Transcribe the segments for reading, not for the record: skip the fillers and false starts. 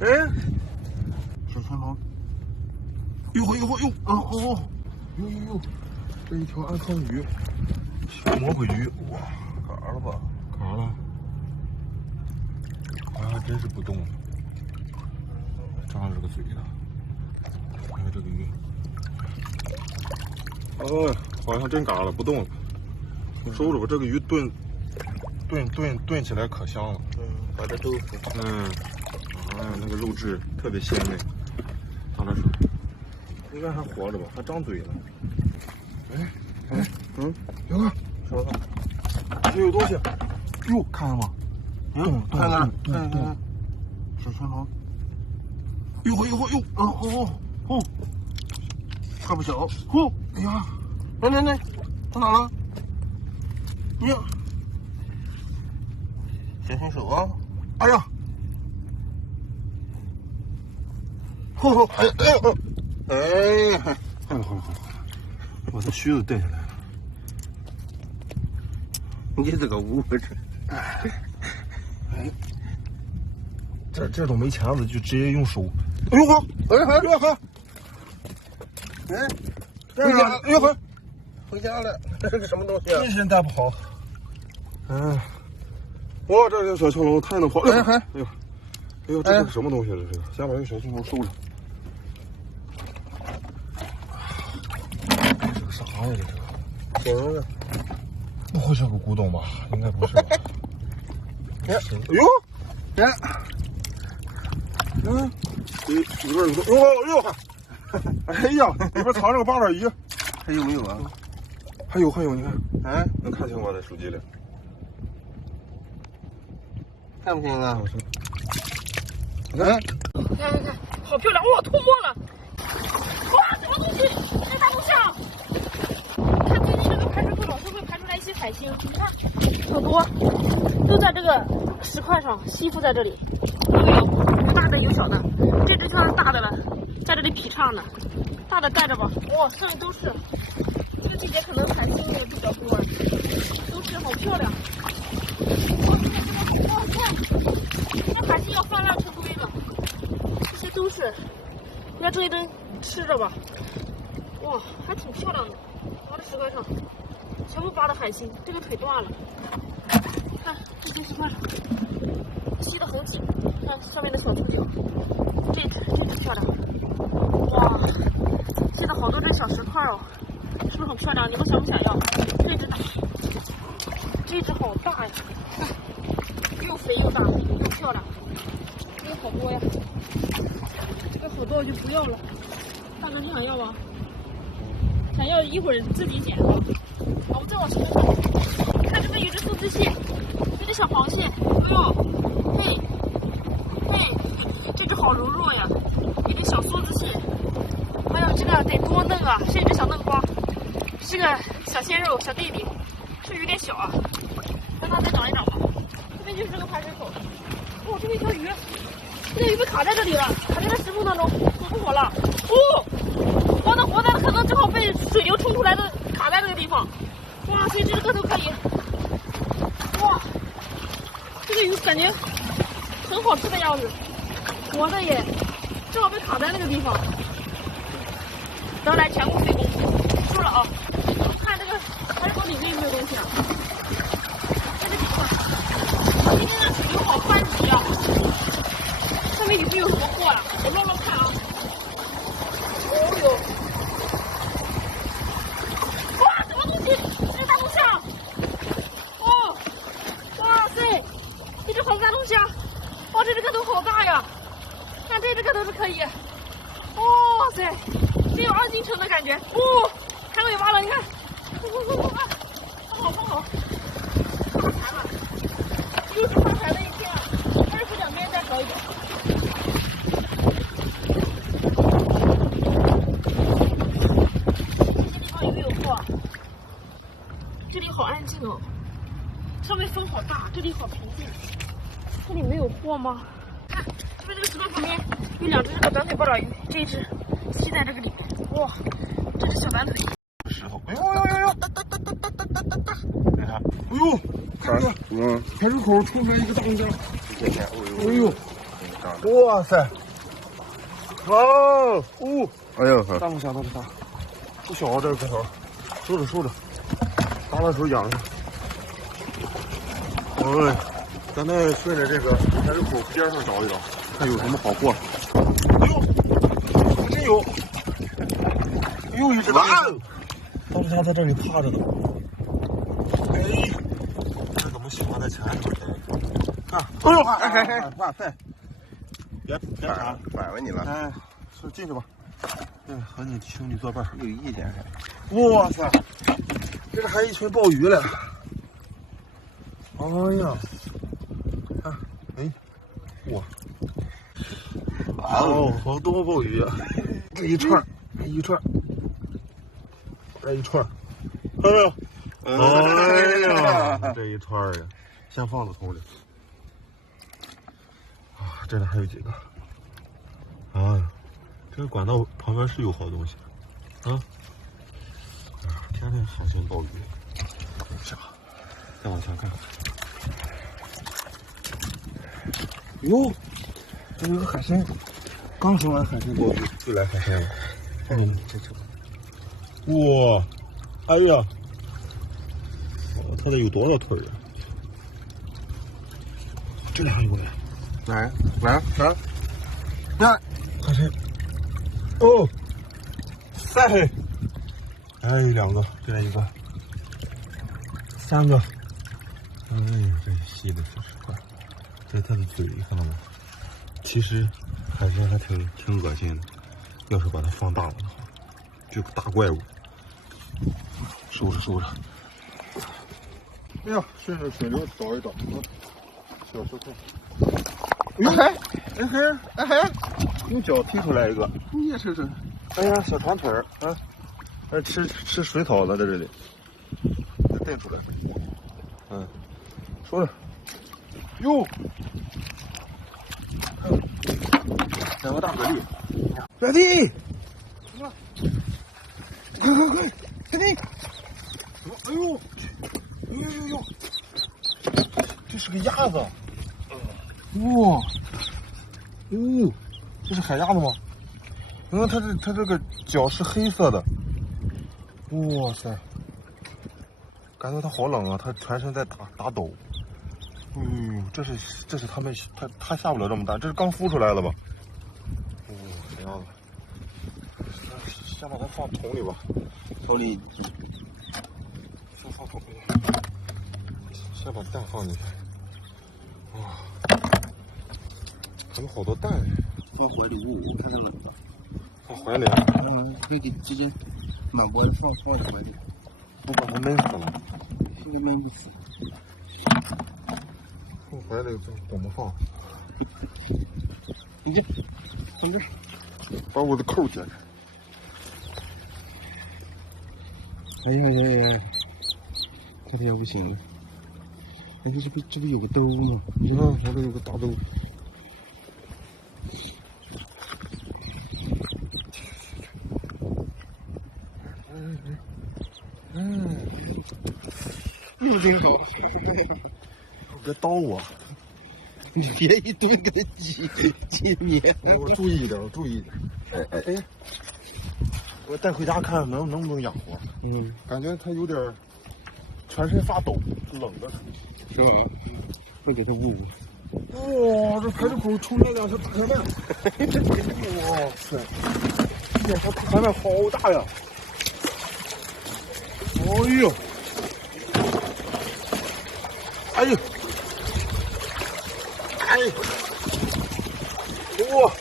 哎，小圈毛，哟，这一条安康鱼，小魔鬼鱼，哇，嘎了吧？嘎了，啊，真是不动了，张着个嘴呢。看看这个鱼，哦，好像真嘎了，不动了。收着吧，这个鱼炖起来可香了。把这豆腐，那个肉质特别鲜美。拿来说，应该还活着吧？还张嘴了。刘哥，说说，这有东西。哟，看见吗？看，小圈毛。还不小。哎呀，来，到哪了？呀，小心手啊！哎呀，好了，我的须子掉下来了。你这个无知。这都没钳子，就直接用手。哎呦呵，回家了，这是个什么东西啊？一时带不好。哇，这个小青龙太能跑了！哎呦，这是个什么东西？这是，先把这个小青龙收了。这个啥呀？这个？小人啊！不会是个古董吧？应该不是吧？哎呦，里边有个，哎呀，里边藏着个八爪鱼。还有没有啊？还有，你看，能看清我在手机里。看不清啊？你看，好漂亮！哇，涂抹了！哇，什么东西？这大龙虾！看最近这个排水口老是会排出来一些海星，你看，好多都在这个石块上吸附在这里，有大的有小的，这只就是大的了，在这里劈叉呢，大的带着吧。哇，上面都是，这个季节可能海星也比较多，都是好漂亮。哇，看，这海星要泛滥成堆了，这些都是，你看这一堆吃着吧，哇，还挺漂亮的，拿在石块上，全部扒的海星，这个腿断了，看这些石块上吸得很紧，看上面的小触角，这只漂亮，哇，现在好多这小石块哦，是不是很漂亮？你们想不想要？这只大，这只好大呀，看。又肥又大又漂亮，这个好多呀，这个好多我就不要了。大哥，你想要吗？想要一会儿自己捡吧。好，我再往前面看，看这边有只梭子蟹，有只小螃蟹，不要。嘿，这只好柔弱呀，有只小梭子蟹。哎呀，这个得多嫩啊，是一只小嫩瓜，是个小鲜肉小弟弟，是有点小啊，让它再长一长吧。这边就是这个排水口，哇，这边一条鱼，这条鱼被卡在这里了，卡在这石缝当中，活不活了？活的，可能正好被水流冲出来的，卡在这个地方。哇，所以这个个头可以。哇，这个鱼感觉很好吃的样子，活的耶，正好被卡在那个地方。得来全部水工，输了啊！看这个排水口里面有没有东西啊？在这地方。今天的水流好湍急啊！上面里面有什么货呀？我乱看啊！哦呦！哇，什么东西？这是大龙虾！哦，哇塞，一只黄大龙虾！哇，这只个头好大呀！看这只个头是可以。哇塞，这有2斤重的感觉。哦，开尾巴了，你看！放好。又是发财的一天啊！22边再好一点。这些地方有没有货？这里好安静哦，上面风好大，这里好平静。这里没有货吗？看这边这个石头旁边有2只这个短腿八爪鱼，这一只吸在这个里面。哇，这只小短腿。石头，哎呦，你看，哎呦，看这个，排水口冲出来一个大鱼竿，哎呦，哇塞，哦，哎呦，大龙虾倒是大，不小啊，这个个头，收着，打完手养着。哎，咱再顺着这个排水口边上找一找，看有什么好货。哎呦，还真有，又一只大龙虾。大龙虾在这里趴着呢。哎，这怎么喜欢在前头？看，哎呦，哇塞，别闪，反问你了，哎，是进去吧。嗯，和你兄弟作伴。有意见还？哇塞，这还一群鲍鱼嘞！哎呀，看，哎，哇，哦，好多鲍鱼啊！这一串，来一串，看到没有？哎呀，这一串呀，先放到桶里。啊，这里还有几个。啊，这个管道旁边是有好东西。啊，天天海参鲍鱼，下，再往前看，哟，这有个海参，刚说完海参鲍鱼，又来海参了。哇，哎呀，它得有多少腿呀？这里还有个呀，来，看，海参，哦，塞。哎，两个，这来一个，三个。哎呀，这吸的是快，这是它的嘴，看到吗？其实海参还挺恶心的，要是把它放大了的话，这个大怪物。收着。哎呀，顺着水流找一找啊，小石头。哎，用脚踢出来一个。你也是这，哎呀，小长腿儿啊！还吃水草了，在这里，再带出来。收着。哟，两个大蛤蜊，兄弟，快，兄弟！哎呦，这是个鸭子。哇，这是海鸭子吗？你看它这个脚是黑色的。哇塞，感觉它好冷啊！它全身在打抖。这是它下不了这么大，这是刚孵出来的吧？这样子，先把它放桶里吧。手里先放桶里，先把蛋放进去。哇，还有好多蛋。放怀里捂，看那个，放怀里。可以给直接满锅的放在怀里，不把它闷死了。这个闷不死。放怀里怎么放？你这，放这，把我的扣解开。哎呀，这也不行了。哎，这不有个兜吗？你看，我这有个大兜。又挺好。别叨我，你别一顿给它挤灭。我注意一点。哎，我带回家看能不能养活。感觉它有点全身发抖，冷的。是吧？会给它捂捂。哇，这排水口冲出来两条大海鳗。哇塞，这条大海鳗好大呀！哎呦！哇！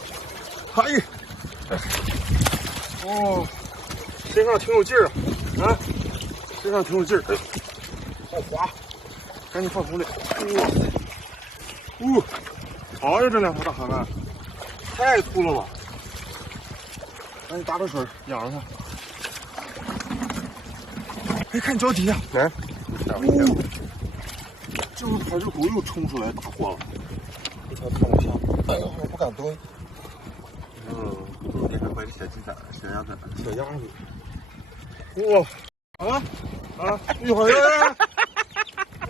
哦，身上挺有劲儿啊！身上挺有劲儿，好滑，赶紧放桶里。哇塞！哎呀，这两条大海鳗太粗了吧！赶紧打点水养着它。哎，看脚底下，来，这个排水口又冲出来大货了。一条大龙虾，哎呀，我不敢蹲。这是怀里小鸡仔、小鸭子。小鸭子。哇！啊！啊，一会儿呀！哎，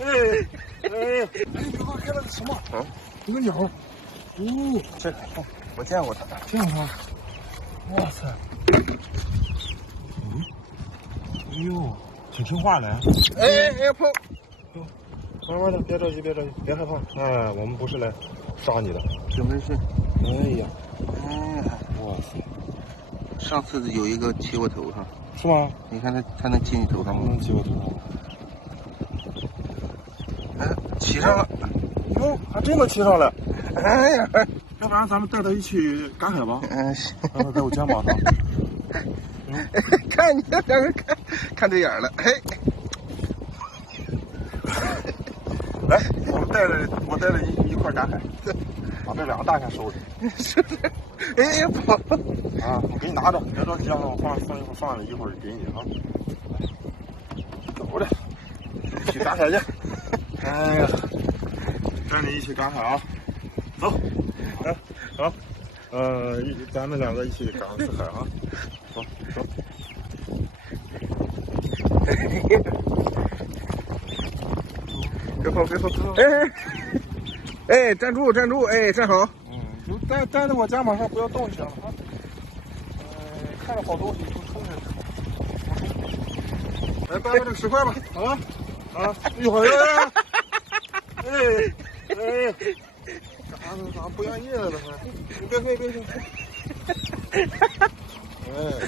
你给我看那个什么？啊，一个鸟。哦，这我见过它，见过它。哇塞！嗯，哎呦，挺听话的呀。哎，碰！慢慢的，别着急，别着急，别害怕。哎，我们不是来杀你的。是没事。哎呀，哇塞！上次有一个骑我头上，是吗？你看它能骑你头上吗？能骑我头上。哎，骑上了。哟，还真的骑上了。哎呀，要不然咱们带它一起赶海吧？让它在我肩膀上。看你两个人看对眼了，嘿。来，我带着你一块赶海，把这两个大虾收着。是不是？哎呀，跑！啊，我给你拿着，别着急，让我放了一会儿给你啊。走着，一起赶海去。哎呀，跟你一起赶海啊！走，来，好，咱们两个一起赶次海啊！走走。别跑！哎，站住！哎，站好。就待在我肩膀上，不要动就行了啊。看着好东西就冲下去。来，搬个这个石块吧。啊，一会儿呀。哎，咋不愿意了呢？你别飞。哎，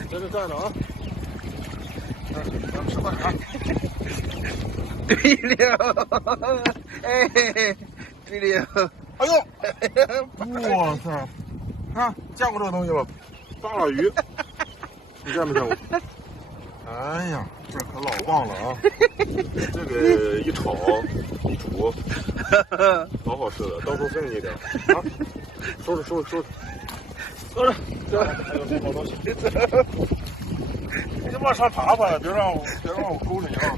在这站着啊。咱们吃饭啊。对了，哎，对了，哎呦，哇塞！看见过这个东西吗？大耳鱼，你见没见过？哎呀，这可老棒了啊！这个一炒一煮，老好吃了，到时候分你一点啊！收着，这还有这好东西，你往上爬吧，别让我勾着你啊！